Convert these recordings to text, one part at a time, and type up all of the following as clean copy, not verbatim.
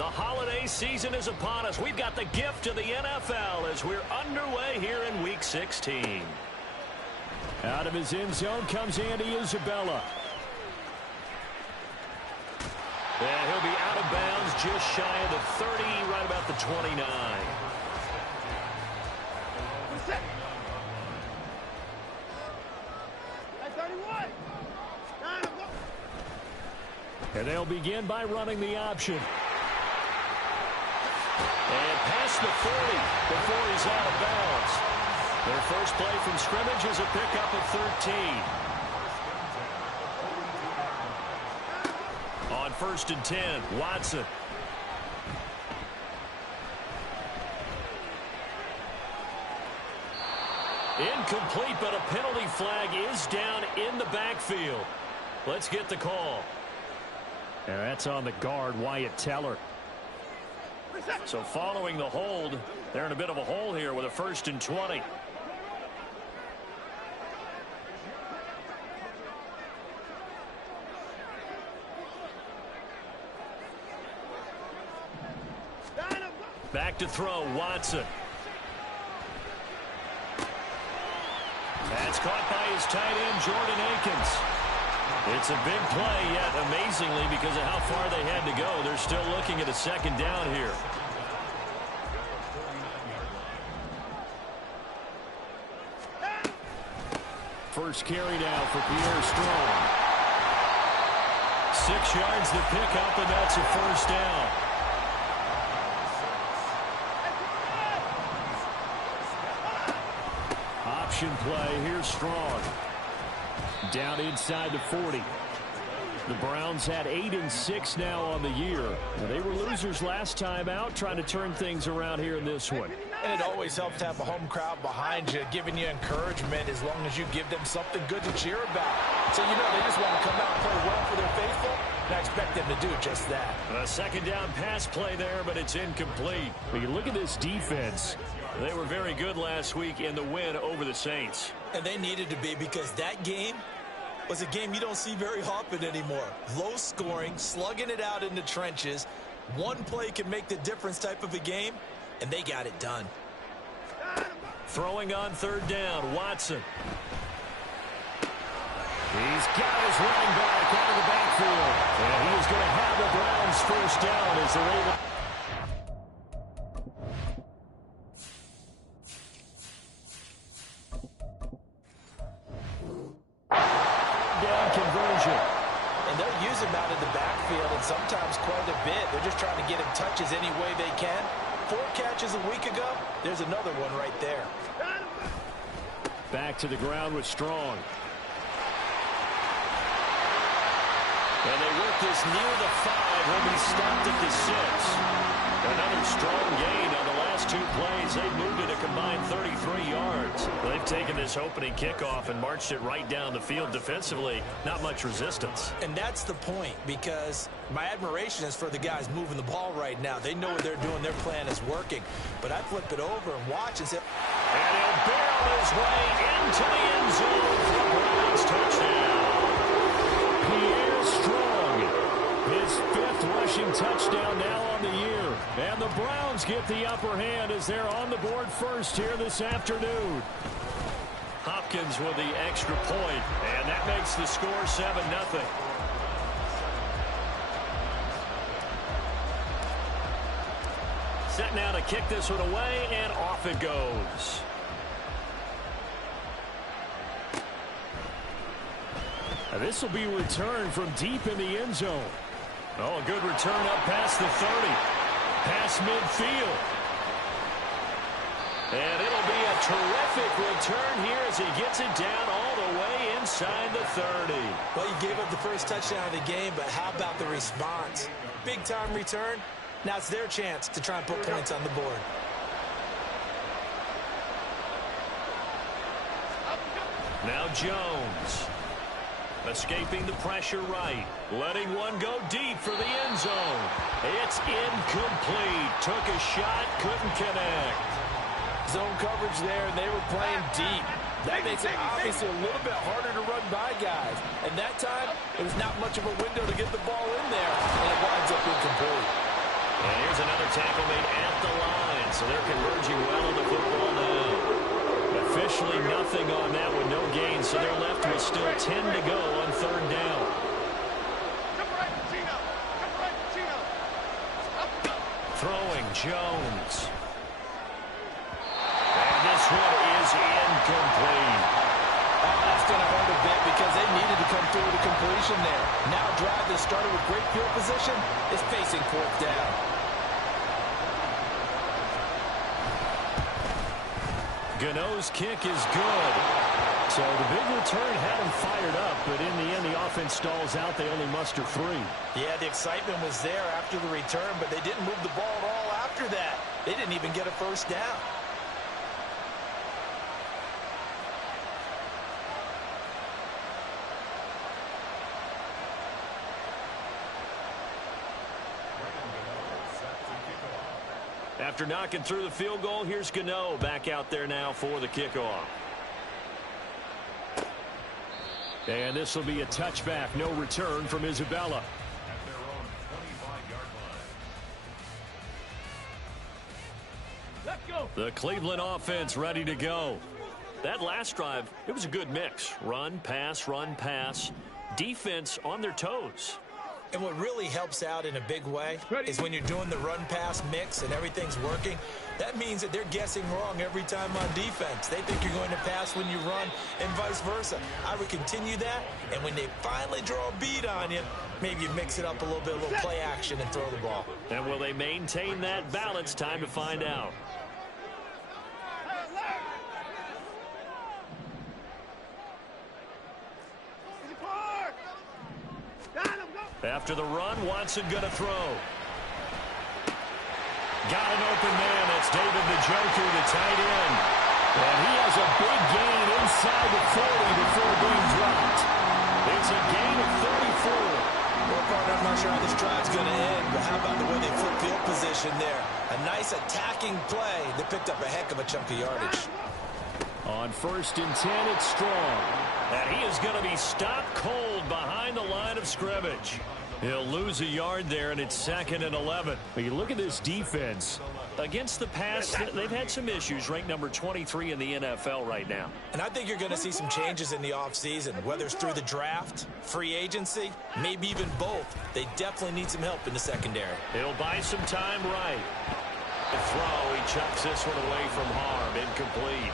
The holiday season is upon us. We've got the gift of the NFL as we're underway here in Week 16. Out of his end zone comes Andy Isabella. And he'll be out of bounds just shy of the 30, right about the 29. And they'll begin by running the option. And past the 40 before he's out of bounds. Their first play from scrimmage is a pickup of 13. On 1st and 10, Watson. Incomplete, but a penalty flag is down in the backfield. Let's get the call. And that's on the guard, Wyatt Teller. So following the hold, they're in a bit of a hole here with a 1st and 20. Back to throw, Watson. That's caught by his tight end, Jordan Akins. It's a big play, yet amazingly, because of how far they had to go, they're still looking at a 2nd down here. First carry now for Pierre Strong. 6 yards the pickup, and that's a 1st down. Option play, here's Strong. Down inside the 40. The Browns had 8-6 now on the year. They were losers last time out, trying to turn things around here in this one. And it always helps to have a home crowd behind you, giving you encouragement as long as you give them something good to cheer about. So, you know, they just want to come out and play well for their faithful, and I expect them to do just that. A 2nd down pass play there, but it's incomplete. But you look at this defense. They were very good last week in the win over the Saints. And they needed to be, because that game was a game you don't see very often anymore. Low scoring, slugging it out in the trenches. One play can make the difference type of a game, and they got it done. Throwing on 3rd down, Watson. He's got his running back out of the backfield. And he is going to have the Browns 1st down as they're able. Conversion. And they'll use him out in the backfield, and sometimes quite a bit. They're just trying to get him touches any way they can. 4 catches a week ago. There's another one right there. Back to the ground with Strong. And they work this near the 5. He'll be stopped at the 6. Another strong gain on the last 2 plays. They've moved it a combined 33 yards. They've taken this opening kickoff and marched it right down the field defensively. Not much resistance. And that's the point, because my admiration is for the guys moving the ball right now. They know what they're doing. Their plan is working. But I flip it over and watch and say, and he'll barrel his way into the end zone for the Browns touchdown. Pierre Strong, his 5th rushing touchdown now on the year. And the Browns get the upper hand as they're on the board first here this afternoon. Hopkins with the extra point, and that makes the score 7-0. Set now to kick this one away, and off it goes. And this will be returned from deep in the end zone. Oh, a good return up past the 30. Past midfield. And it'll be a terrific return here as he gets it down all the way inside the 30. well, you gave up the first touchdown of the game, but how about the response? Big-time return. Now it's their chance to try and put points on the board. Now Jones. Escaping the pressure right. Letting one go deep for the end zone. It's incomplete. Took a shot, couldn't connect. Zone coverage there, and they were playing deep. That makes it obviously a little bit harder to run by guys. And that time, it was not much of a window to get the ball in there, and it winds up incomplete. And here's another tackle made at the line. So they're converging well on the football now. Officially nothing on that with no gain, so they're left with still 10 to go on third down. Throwing Jones. And this one is incomplete. That's going to hurt a bit because they needed to come through with a completion there. Now a drive that started with great field position is facing fourth down. Gano's kick is good. So the big return had him fired up, but in the end, the offense stalls out. They only muster 3. Yeah, the excitement was there after the return, but they didn't move the ball at all after that. They didn't even get a first down. After knocking through the field goal, here's Gano back out there now for the kickoff. And this will be a touchback, no return from Isabella. Let's go. The Cleveland offense ready to go. That last drive, it was a good mix. Run, pass, defense on their toes. And what really helps out in a big way is when you're doing the run-pass mix and everything's working. That means that they're guessing wrong every time on defense. They think you're going to pass when you run and vice versa. I would continue that, and when they finally draw a beat on you, maybe you mix it up a little bit, a little play action and throw the ball. And will they maintain that balance? Time to find out. After the run, Watson going to throw. Got an open man. That's David Njoku, the tight end. And he has a big gain inside the 40 before being dropped. It's a gain of 34. Well, partner, I'm not sure how this drive's going to end, but how about the way they flip field position there? A nice attacking play. They picked up a heck of a chunk of yardage. On 1st and 10, it's Strong. And he is going to be stopped cold behind the line of scrimmage. He'll lose a yard there, and it's 2nd and 11. But you look at this defense. Against the pass, they've had some issues. Ranked number 23 in the NFL right now. And I think you're going to see some changes in the offseason, whether it's through the draft, free agency, maybe even both. They definitely need some help in the secondary. It'll buy some time right. The throw, he chucks this one away from harm. Incomplete.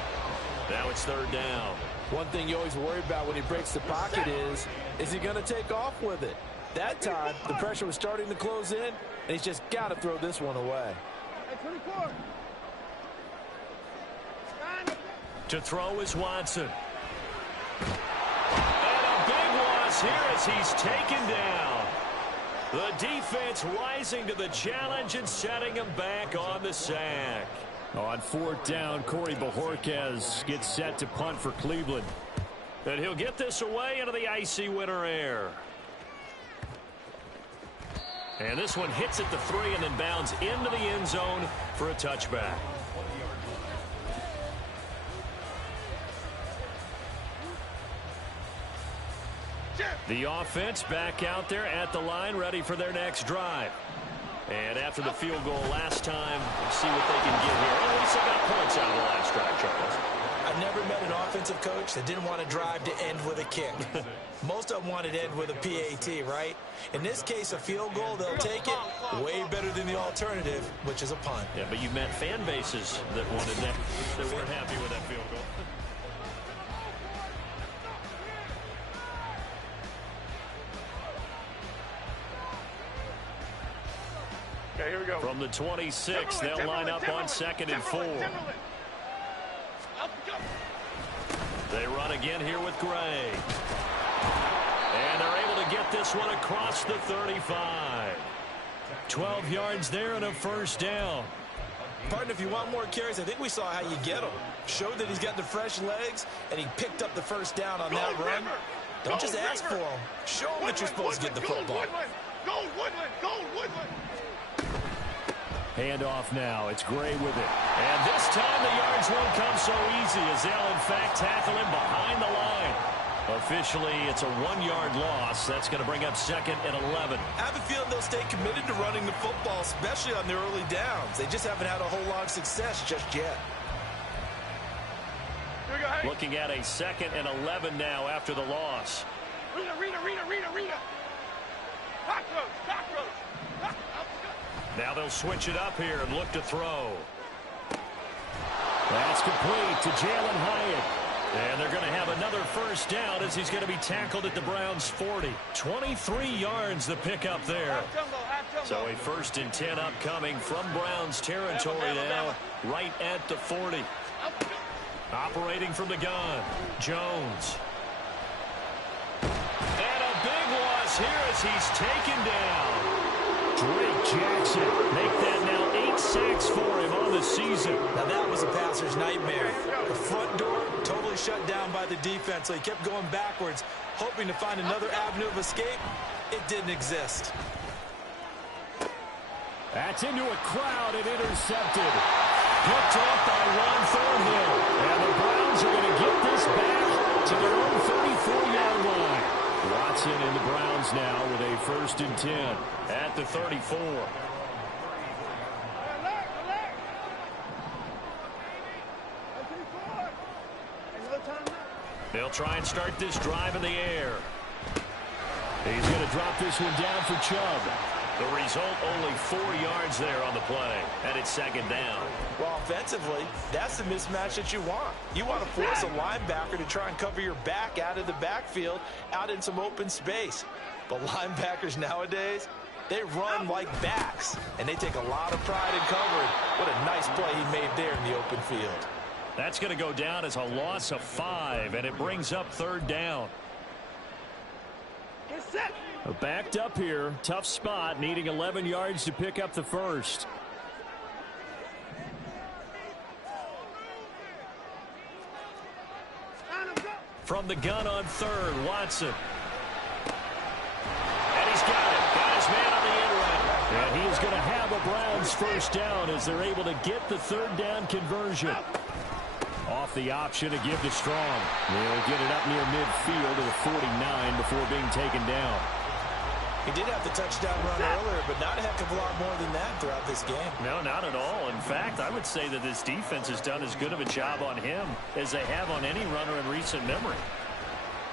Now it's 3rd down. One thing you always worry about when he breaks the pocket is he going to take off with it? That time, the pressure was starting to close in, and he's just got to throw this one away. To throw is Watson. And a big loss here as he's taken down. The defense rising to the challenge and setting him back on the sack. On 4th down, Corey Bojorquez gets set to punt for Cleveland. And he'll get this away into the icy winter air. And this one hits at the 3 and then bounds into the end zone for a touchback. The offense back out there at the line, ready for their next drive. And after the field goal last time, let's see what they can get here. At least they got points out of the last drive, Charles. I've never met an offensive coach that didn't want to drive to end with a kick. Most of them wanted to end with a PAT, right? In this case, a field goal, they'll take it. Way better than the alternative, which is a punt. Yeah, but you've met fan bases that wanted that, that weren't happy with that field goal. Okay, here we go. From the 26, they'll line up on 2nd and 4. They run again here with Gray. And they're able to get this one across the 35. 12 yards there and a 1st down. Partner, if you want more carries, I think we saw how you get them. Showed that he's got the fresh legs, and he picked up the 1st down on that run. Don't just ask for them. Show them that you're supposed to get the football. Go Woodland! Go Woodland! Handoff now. It's Gray with it. And this time the yards won't come so easy as they'll, in fact, tackle him behind the line. Officially, it's a 1-yard loss. That's going to bring up 2nd and 11. I have a feeling they'll stay committed to running the football, especially on their early downs. They just haven't had a whole lot of success just yet. Looking at a 2nd and 11 now after the loss. Rita. Now they'll switch it up here and look to throw. That's complete to Jalen Hyatt. And they're going to have another first down as he's going to be tackled at the Browns' 40. 23 yards the pickup there. So a 1st and 10 upcoming from Browns territory now, right at the 40. Operating from the gun, Jones. And a big loss here as he's taken down. Drake Jackson make that now 8 sacks for him on the season. Now that was a passer's nightmare. The front door totally shut down by the defense, so he kept going backwards, hoping to find another avenue of escape. It didn't exist. That's into a crowd and intercepted. Picked off by Ron Thornhill. And the Browns are going to get this back to their own 34-yard line. Watson and the Browns now with a 1st and 10 at the 34. They'll try and start this drive in the air. He's going to drop this one down for Chubb. The result, only 4 yards there on the play, and it's 2nd down. Well, offensively, that's the mismatch that you want. You want to force a linebacker to try and cover your back out of the backfield, out in some open space. But linebackers nowadays, they run like backs, and they take a lot of pride in covering. What a nice play he made there in the open field. That's going to go down as a loss of 5, and it brings up 3rd down. Get set. Backed up here, tough spot, needing 11 yards to pick up the 1st. From the gun on 3rd, Watson. And he's got it. Got his man on the end route. And he is going to have a Browns 1st down as they're able to get the 3rd down conversion. Off the option to give to Strong. They'll get it up near midfield to the 49 before being taken down. He did have the touchdown run earlier, but not a heck of a lot more than that throughout this game. No, not at all. In fact, I would say that this defense has done as good of a job on him as they have on any runner in recent memory.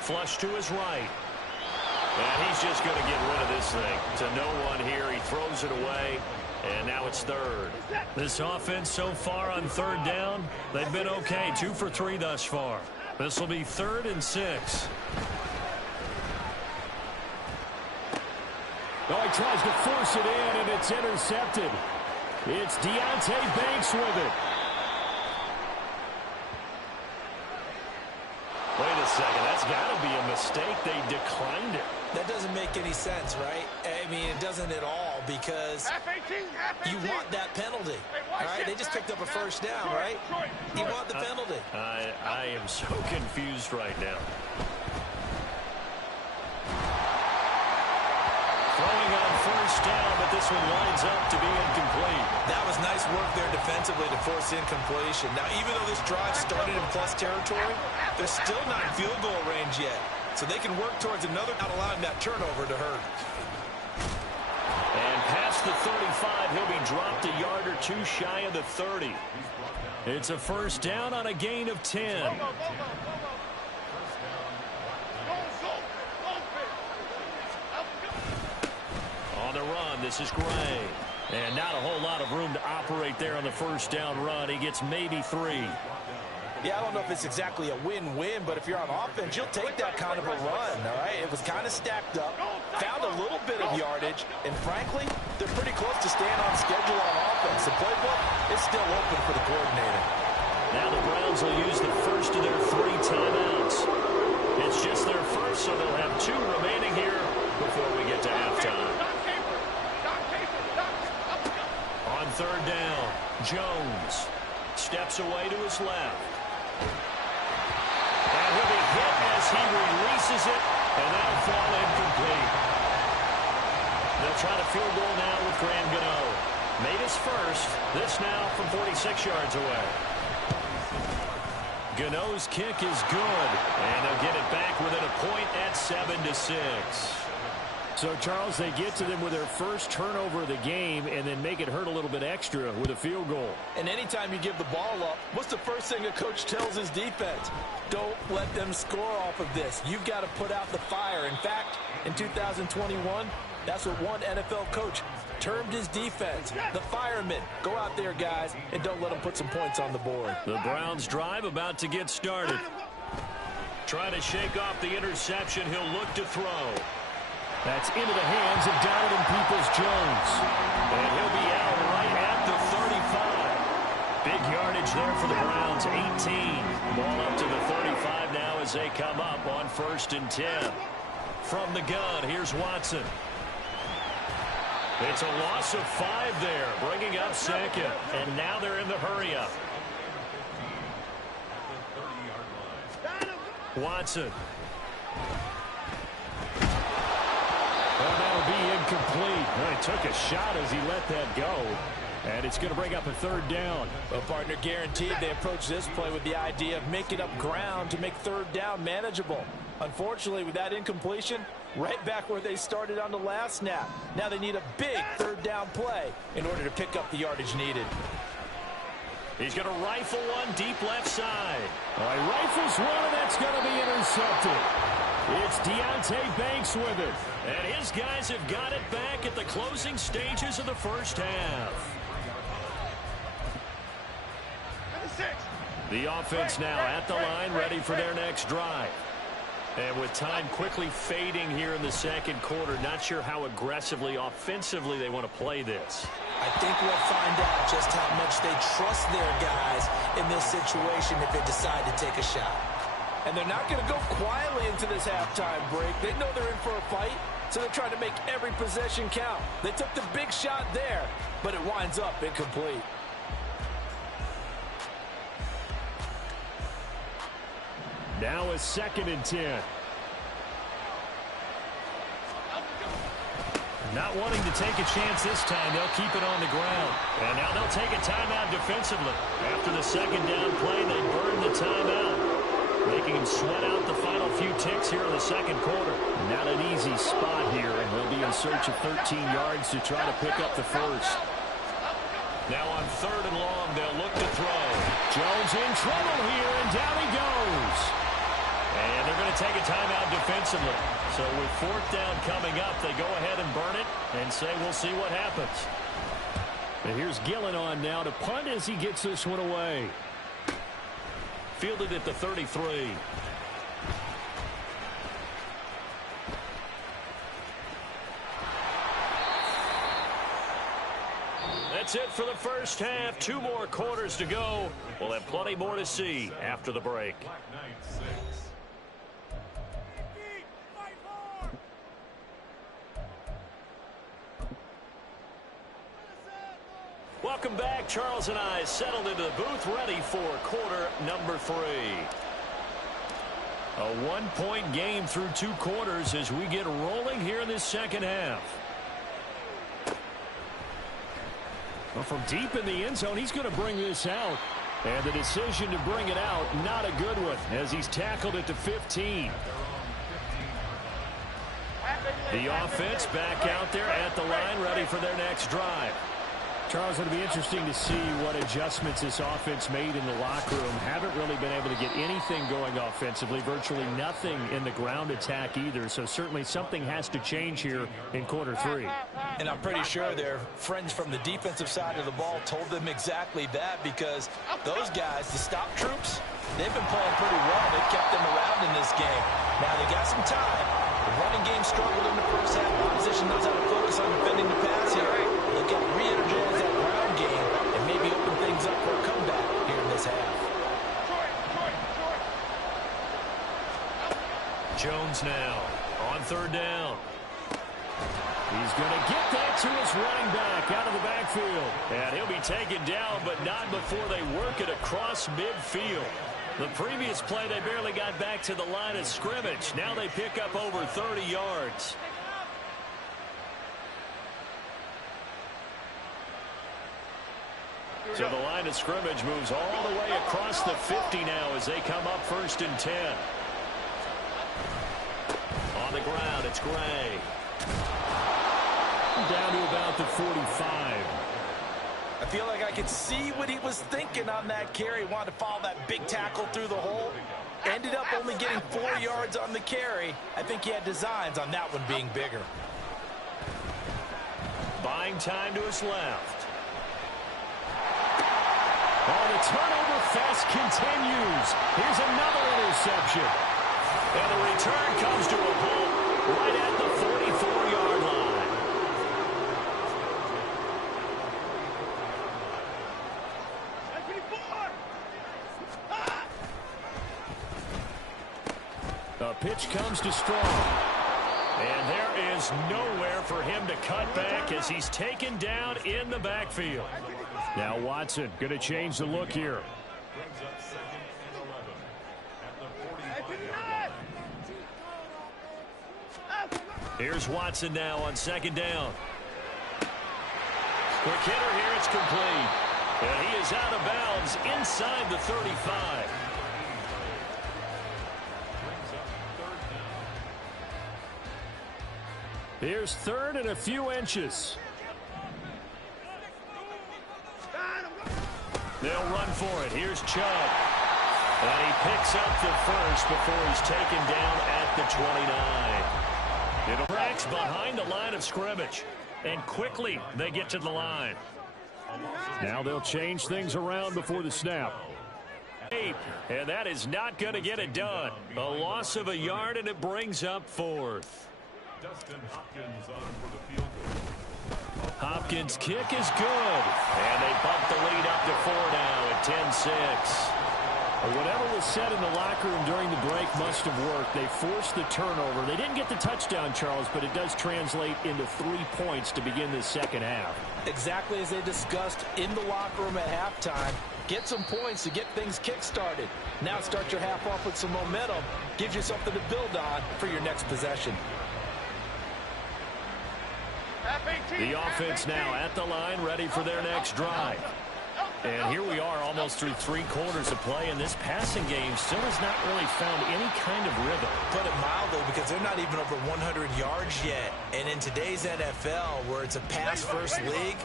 Flush to his right. And he's just going to get rid of this thing. To no one here. He throws it away. And now it's 3rd. This offense so far on 3rd down, they've been okay. 2 for 3 thus far. This will be 3rd and 6. Oh, he tries to force it in, and it's intercepted. It's Deonte Banks with it. Wait a second. That's got to be a mistake. They declined it. That doesn't make any sense, right? I mean, it doesn't at all, because you want that penalty. All right, they just picked up a 1st down, right? You want the penalty. I am so confused right now. Throwing on 1st down, but this one lines up to be incomplete. That was nice work there defensively to force incompletion. Now, even though this drive started in plus territory, they're still not in field goal range yet. So they can work towards another, not allowing that turnover to hurt. And past the 35, he'll be dropped a yard or 2 shy of the 30. It's a 1st down on a gain of 10. On the run, this is Gray. And not a whole lot of room to operate there on the 1st down run. He gets maybe 3. Yeah, I don't know if it's exactly a win-win, but if you're on offense, you'll take that kind of a run, all right? It was kind of stacked up, found a little bit of yardage, and frankly, they're pretty close to staying on schedule on offense. The playbook is still open for the coordinator. Now the Browns will use the first of their 3 timeouts. It's just their first, so they'll have 2 remaining here before we get to halftime. On 3rd down, Jones steps away to his left. And he'll be hit as he releases it, and that'll fall incomplete. They'll try to field goal now with Graham Gano. Made his first. This now from 46 yards away. Gano's kick is good, and they'll get it back within a point at 7-6. So, Charles, they get to them with their first turnover of the game and then make it hurt a little bit extra with a field goal. And anytime you give the ball up, what's the first thing a coach tells his defense? Don't let them score off of this. You've got to put out the fire. In fact, in 2021, that's what one NFL coach termed his defense, the firemen. Go out there, guys, and don't let them put some points on the board. The Browns drive about to get started. Trying to shake off the interception. He'll look to throw. That's into the hands of Donovan Peoples-Jones. And he'll be out right at the 35. Big yardage there for the Browns, 18. Ball up to the 35 now as they come up on 1st and 10. From the gun, here's Watson. It's a loss of 5 there, bringing up 2nd. And now they're in the hurry-up. Watson. Well, that'll be incomplete. Well, he took a shot as he let that go. And it's going to bring up a 3rd down. Well, partner, guaranteed they approach this play with the idea of making up ground to make 3rd down manageable. Unfortunately, with that incompletion, right back where they started on the last snap. Now they need a big 3rd down play in order to pick up the yardage needed. He's going to rifle one deep left side. All right, rifles one, and that's going to be intercepted. It's Deonte Banks with it. And his guys have got it back at the closing stages of the first half. The offense now at the line, ready for their next drive. And with time quickly fading here in the 2nd quarter, not sure how aggressively, offensively they want to play this. I think we'll find out just how much they trust their guys in this situation if they decide to take a shot. And they're not going to go quietly into this halftime break. They know they're in for a fight, so they're trying to make every possession count. They took the big shot there, but it winds up incomplete. Now a 2nd and 10. Not wanting to take a chance this time, they'll keep it on the ground. And now they'll take a timeout defensively. After the 2nd down play, they burn the timeout, making them sweat out the final few ticks here in the 2nd quarter. Not an easy spot here, and they'll be in search of 13 yards to try to pick up the 1st. Now on 3rd and long, they'll look to throw. Jones in trouble here, and down he goes. And they're going to take a timeout defensively. So with 4th down coming up, they go ahead and burn it and say we'll see what happens. And here's Gillen on now to punt as he gets this one away. Fielded at the 33. That's it for the first half. 2 more quarters to go. We'll have plenty more to see after the break. Welcome back. Charles and I settled into the booth, ready for quarter number 3. A 1-point game through 2 quarters as we get rolling here in this 2nd half. Well, from deep in the end zone, he's going to bring this out. And the decision to bring it out, not a good one, as he's tackled at the 15. The offense back out there at the line, ready for their next drive. Charles, it'll be interesting to see what adjustments this offense made in the locker room. Haven't really been able to get anything going offensively, virtually nothing in the ground attack either. So certainly something has to change here in quarter 3. And I'm pretty sure their friends from the defensive side of the ball told them exactly that, because those guys, the stop troops, they've been playing pretty well. They've kept them around in this game. Now they got some time. The running game struggled in the first half. Opposition knows how to focus on defending the pass here. They can re-energize that ground game and maybe open things up for a comeback here in this half. Jones now on 3rd down. He's going to get that to his running back out of the backfield. And he'll be taken down, but not before they work it across midfield. The previous play, they barely got back to the line of scrimmage. Now they pick up over 30 yards. So the line of scrimmage moves all the way across the 50 now as they come up 1st and 10. On the ground, it's Gray. Down to about the 45. I feel like I could see what he was thinking on that carry. He wanted to follow that big tackle through the hole. Ended up only getting 4 yards on the carry. I think he had designs on that one being bigger. Buying time to his left. Oh, the turnover fest continues. Here's another interception. And the return comes to a halt right at the 44-yard line. The pitch comes to Strong. And there is nowhere for him to cut back as he's taken down in the backfield. Now Watson going to change the look here. Here's Watson now on 2nd down. Quick hitter here, it's complete. And he is out of bounds inside the 35. Here's 3rd and a few inches. They'll run for it. Here's Chubb. And he picks up the first before he's taken down at the 29. It tracks behind the line of scrimmage. And quickly they get to the line. Now they'll change things around before the snap. And that is not going to get it done. A loss of a yard, and it brings up 4th. Dustin Hopkins on for the field goal. Hopkins' kick is good. And they bump the lead up to 4 now at 10-6. Whatever was said in the locker room during the break must have worked. They forced the turnover. They didn't get the touchdown, Charles, but it does translate into 3 points to begin this second half. Exactly as they discussed in the locker room at halftime. Get some points to get things kick-started. Now start your half off with some momentum. Gives you something to build on for your next possession. The offense now at the line, ready for their next drive. And here we are almost through 3 quarters of play, and this passing game still has not really found any kind of rhythm. Put it mildly, because they're not even over 100 yards yet. And in today's NFL, where it's a pass-first league,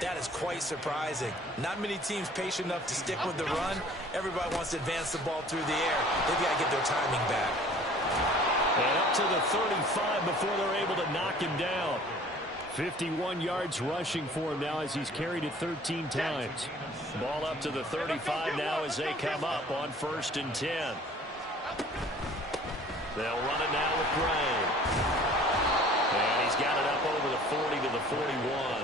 that is quite surprising. Not many teams patient enough to stick with the run. Everybody wants to advance the ball through the air. They've got to get their timing back. And up to the 35 before they're able to knock him down. 51 yards rushing for him now as he's carried it 13 times. Ball up to the 35 now as they come up on 1st and 10. They'll run it now with Gray. And he's got it up over the 40 to the 41.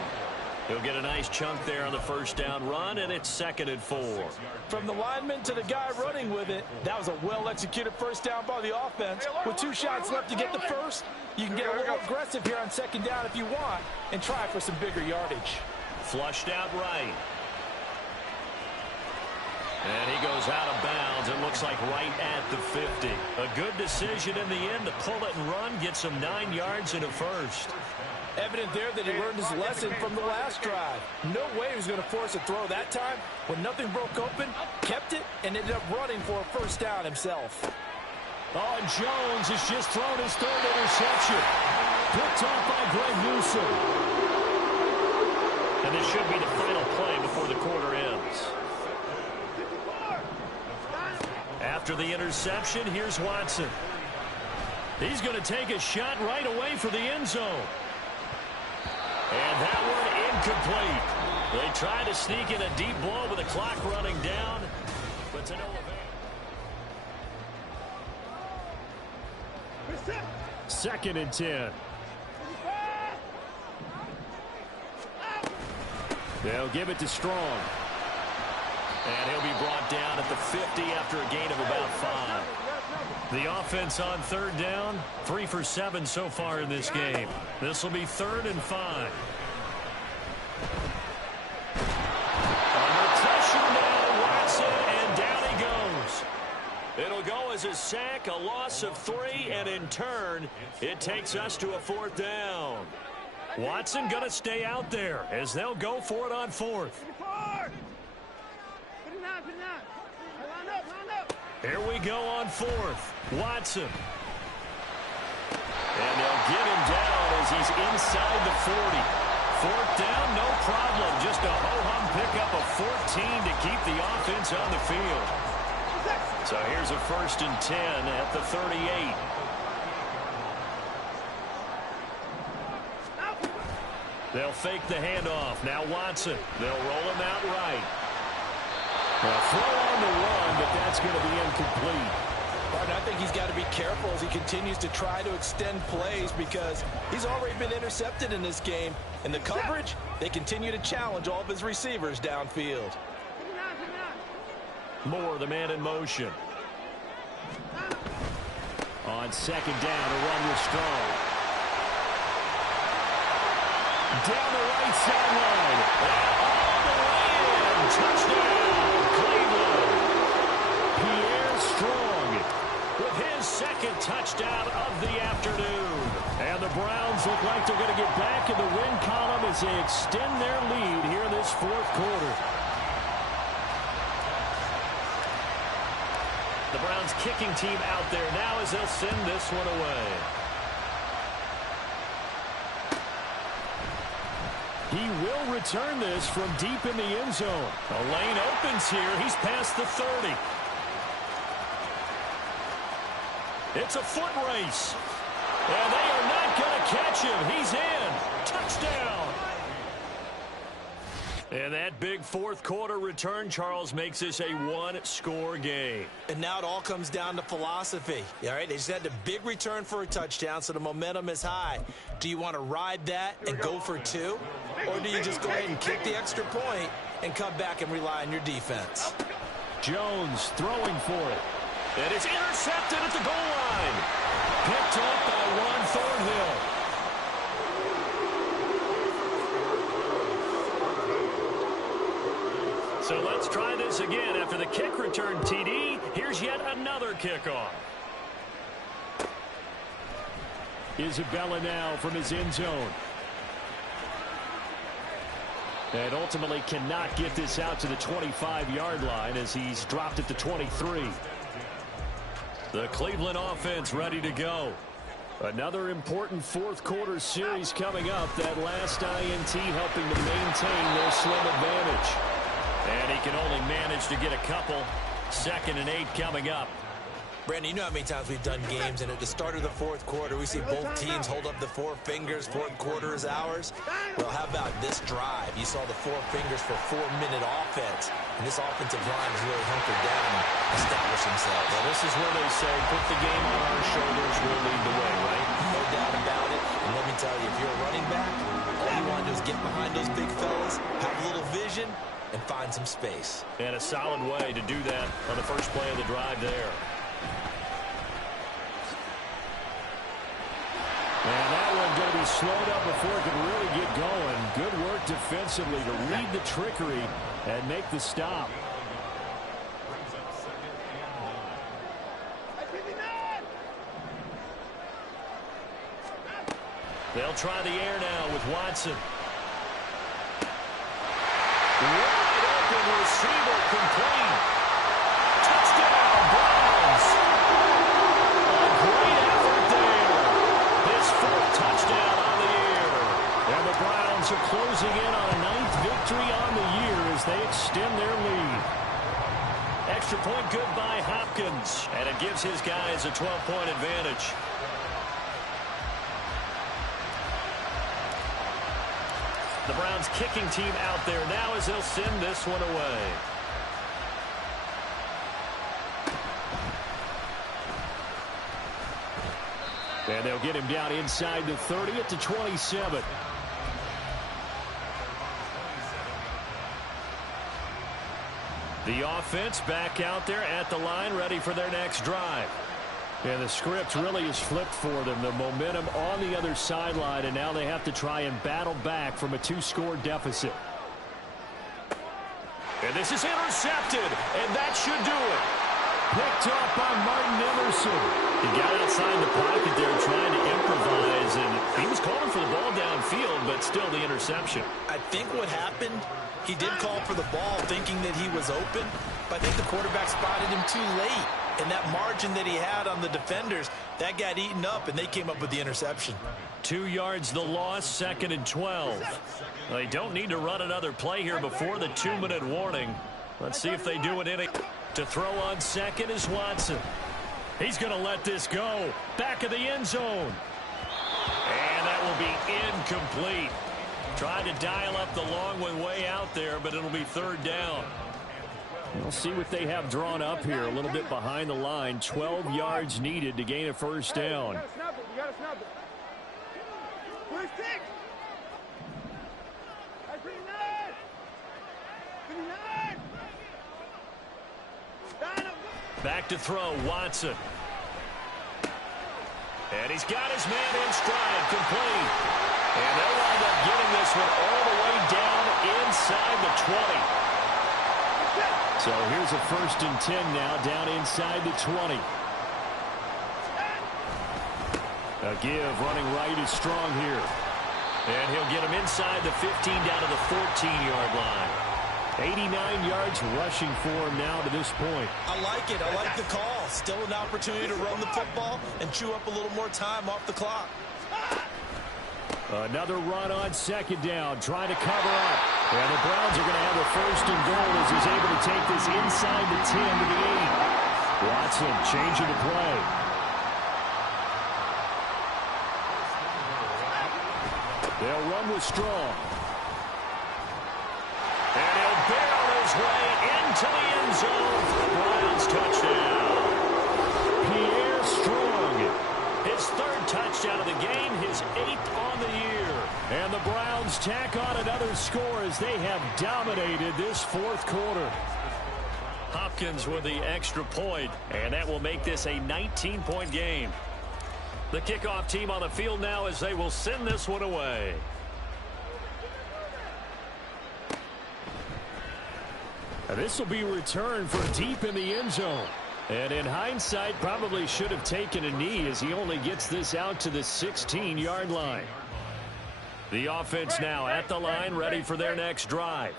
He'll get a nice chunk there on the 1st down run, and it's 2nd and 4. From the lineman to the guy running with it, that was a well-executed 1st down by the offense. With 2 shots left to get the first, you can get a little aggressive here on 2nd down if you want and try for some bigger yardage. Flushed out right. And he goes out of bounds. It looks like right at the 50. A good decision in the end to pull it and run, get some 9 yards and a first. Evident there that he learned his lesson from the last drive. No way he was going to force a throw that time. When nothing broke open, kept it, and ended up running for a 1st down himself. Oh, and Jones has just thrown his 3rd interception. Picked off by Greg Newsome. And this should be the final play before the quarter ends. After the interception, here's Watson. He's going to take a shot right away for the end zone. And that one incomplete. They tried to sneak in a deep blow with the clock running down, but to no avail. 2nd and 10. They'll give it to Strong. And he'll be brought down at the 50 after a gain of about 5. The offense on 3rd down, 3 for 7 so far in this game. This will be 3rd and 5. Under pressure now, Watson, and down he goes. It'll go as a sack, a loss of 3, and in turn, it takes us to a 4th down. Watson going to stay out there as they'll go for it on 4th. Here we go on fourth. Watson. And they'll get him down as he's inside the 40. Fourth down, no problem. Just a ho-hum pickup of 14 to keep the offense on the field. So here's a 1st and 10 at the 38. They'll fake the handoff. Now Watson. They'll roll him out right. They'll throw on the run, but that's going to be incomplete. Martin, I think he's got to be careful as he continues to try to extend plays because he's already been intercepted in this game. In the coverage, they continue to challenge all of his receivers downfield. Moore, the man in motion. On 2nd down, a run with Strong. Down the right sideline. All the way in. Touchdown, Cleveland. Pierre Strong with his 2nd touchdown of the afternoon. And the Browns look like they're going to get back in the win column as they extend their lead here in this 4th quarter. The Browns kicking team out there now as they'll send this one away. He will return this from deep in the end zone. A lane opens here. He's past the 30. It's a foot race. And they are not going to catch him. He's in. Touchdown. And that big 4th quarter return, Charles, makes this a 1-score game. And now it all comes down to philosophy. All right, they just had a big return for a touchdown, so the momentum is high. Do you want to ride that and go for 2? Or do you just go ahead and kick the extra point and come back and rely on your defense? Jones throwing for it. And it's intercepted at the goal line. Picked up by Juan Thornhill. So let's try this again. After the kick return TD, here's yet another kickoff. Isabella now from his end zone. And ultimately cannot get this out to the 25-yard line as he's dropped at the 23. The Cleveland offense ready to go. Another important 4th quarter series coming up. That last INT helping to maintain their slim advantage. And he can only manage to get a couple. 2nd and 8 coming up. Brandon, you know how many times we've done games, and at the start of the 4th quarter, we see both teams hold up the 4 fingers. 4th quarter is ours. Well, how about this drive? You saw the 4 fingers for 4-minute offense, and this offensive line is really hunkered down and established themselves. Well, this is where they say, put the game on our shoulders, we'll lead the way, right? No doubt about it. And let me tell you, if you're a running back, all you want to do is get behind those big fellas, have a little vision, and find some space. And a solid way to do that on the first play of the drive there. And that one going to be slowed up before it can really get going. Good work defensively to read the trickery and make the stop. They'll try the air now with Watson. Wide open receiver complete. Touchdown, Browns. A great effort there. His 4th touchdown on the year. And the Browns are closing in on a 9th victory on the year as they extend their lead. Extra point good by Hopkins. And it gives his guys a 12-point advantage. The Browns kicking team out there now as they'll send this one away. And they'll get him down inside the 30 at the 27. The offense back out there at the line ready for their next drive. And the script really is flipped for them. The momentum on the other sideline, and now they have to try and battle back from a 2-score deficit. And this is intercepted, and that should do it. Picked up by Martin Emerson. He got outside the pocket there trying to improvise, and he was calling for the ball downfield, but still the interception. I think what happened, he did call for the ball thinking that he was open, but I think the quarterback spotted him too late. and that margin that he had on the defenders, that got eaten up, and they came up with the interception. 2 yards the loss, 2nd and 12. They don't need to run another play here before the 2-minute warning. Let's see if they do it in it. To throw on second is Watson. He's going to let this go. Back of the end zone. And that will be incomplete. Trying to dial up the long one way out there, but it'll be 3rd down. We'll see what they have drawn up here. A little bit behind the line. 12 yards needed to gain a 1st down. You gotta snap it. Where's Tick? Hey, 59! 59! Back to throw, Watson. And he's got his man in stride, complete. And they'll wind up getting this one all the way down inside the 20. So here's a 1st and 10 now, down inside the 20. A give, running right is Strong here. And he'll get him inside the 15 down to the 14-yard line. 89 yards rushing for him now to this point. I like it. I like the call. Still an opportunity to run the football and chew up a little more time off the clock. Another run on 2nd down, trying to cover up. And the Browns are going to have a 1st and goal as he's able to take this inside the 10 to the 8. Watson changing the play. They'll run with Strong. And he'll barrel his way into the end zone for the Browns touchdown. Pierre Strong, his 3rd touchdown of the game, his 8th on the year. And the Browns tack on another score as they have dominated this 4th quarter. Hopkins with the extra point, and that will make this a 19-point game. The kickoff team on the field now as they will send this one away. This will be returned from deep in the end zone. And in hindsight, probably should have taken a knee as he only gets this out to the 16-yard line. The offense now at the line, ready for their next drive.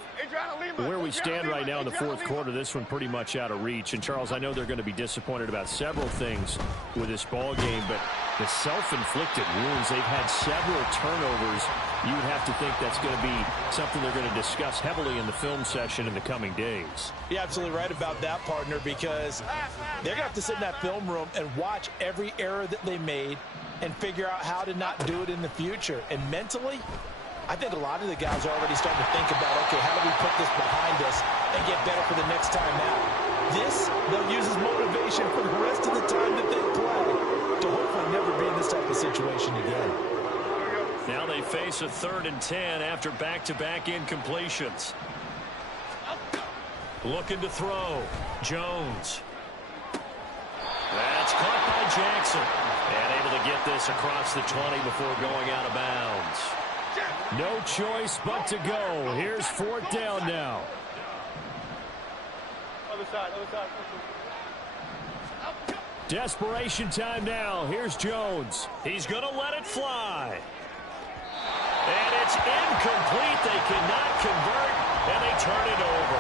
Where we stand right now in the 4th quarter, this one pretty much out of reach. And, Charles, I know they're going to be disappointed about several things with this ball game, but the self-inflicted wounds, they've had several turnovers. You would have to think that's going to be something they're going to discuss heavily in the film session in the coming days. You're absolutely right about that, partner, because they're going to have to sit in that film room and watch every error that they made and figure out how to not do it in the future. And mentally, I think a lot of the guys are already starting to think about, okay, how do we put this behind us and get better for the next time out? This, they'll use as motivation for the rest of the time that they play to hopefully never be in this type of situation again. Now they face a 3rd and 10 after back-to-back incompletions. Looking to throw. Jones. That's caught by Jackson. And able to get this across the 20 before going out of bounds. No choice but to go. Here's 4th down now. Other side. Desperation time now. Here's Jones. He's going to let it fly. And it's incomplete. They cannot convert, and they turn it over.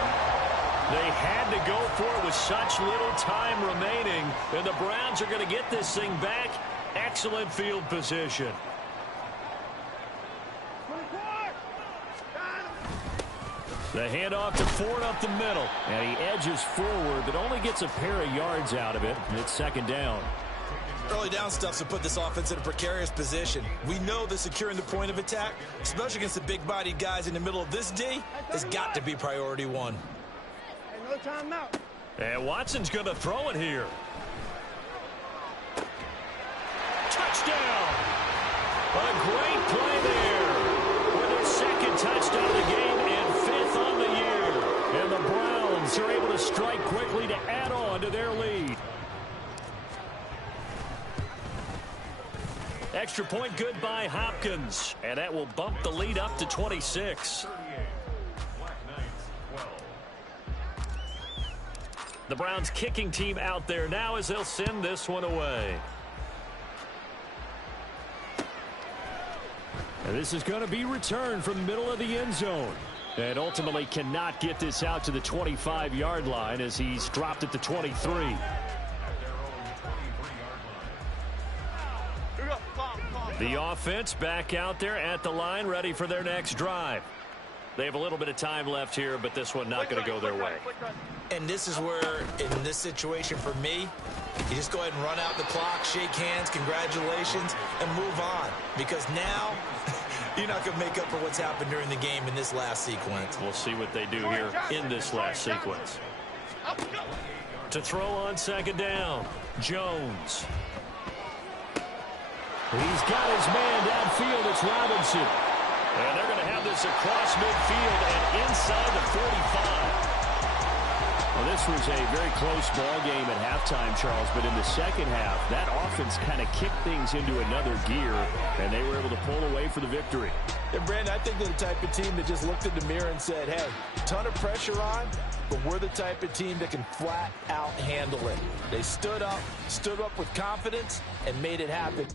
They had to go for it with such little time remaining, and the Browns are going to get this thing back. Excellent field position. The handoff to Ford up the middle, and he edges forward, but only gets a pair of yards out of it, and it's 2nd down. Early down stuff to put this offense in a precarious position. We know that securing the point of attack, especially against the big-bodied guys in the middle of this D, has got to be priority 1. No timeout. And Watson's going to throw it here. Touchdown! A great play there. For their 2nd touchdown of the game and 5th on the year. And the Browns are able to strike quickly to add on to their lead. Extra point good by Hopkins. And that will bump the lead up to 26. The Browns kicking team out there now as they'll send this one away. And this is going to be returned from the middle of the end zone. And ultimately cannot get this out to the 25-yard line as he's dropped at the 23. The offense back out there at the line, ready for their next drive. They have a little bit of time left here, but this one not going to go their way. And this is where, in this situation for me, you just go ahead and run out the clock, shake hands, congratulations, and move on. Because now, you're not going to make up for what's happened during the game in this last sequence. We'll see what they do here in this last sequence. To throw on second down, Jones. He's got his man downfield. It's Robinson. And they're going to have this across midfield and inside the 45. Well, this was a very close ball game at halftime, Charles, but in the second half, that offense kind of kicked things into another gear, and they were able to pull away for the victory. And, Brandon, I think they're the type of team that just looked in the mirror and said, hey, ton of pressure on, but we're the type of team that can flat out handle it. They stood up with confidence, and made it happen.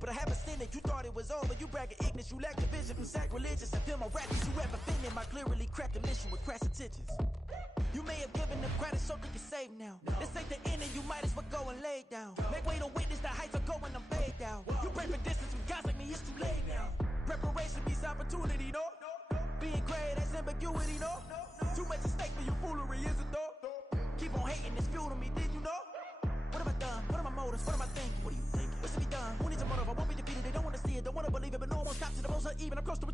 But I haven't seen it. You thought it was over. You bragging ignorance. You lack the vision from sacrilegious. I feel my rackets. You rap offending. My clearly cracked the mission with crass intentions. You may have given them credit so they can save now. This ain't the ending. You might as well go and lay down. Make way to witness the heights are going. I'm fade down. You pray for distance with guys like me. It's too late now. Preparation means opportunity, no? Being great, that's ambiguity, no? Too much at stake for you foolery, is it though? Keep on hating. It's fuel to me. Did you know? What have I done? What are my motives? What am I thinking? What do you think? What's to be done? Who needs a motive? I won't be defeated. They don't want to see it. Don't want to believe it. But no one stops to the most even. I'm close to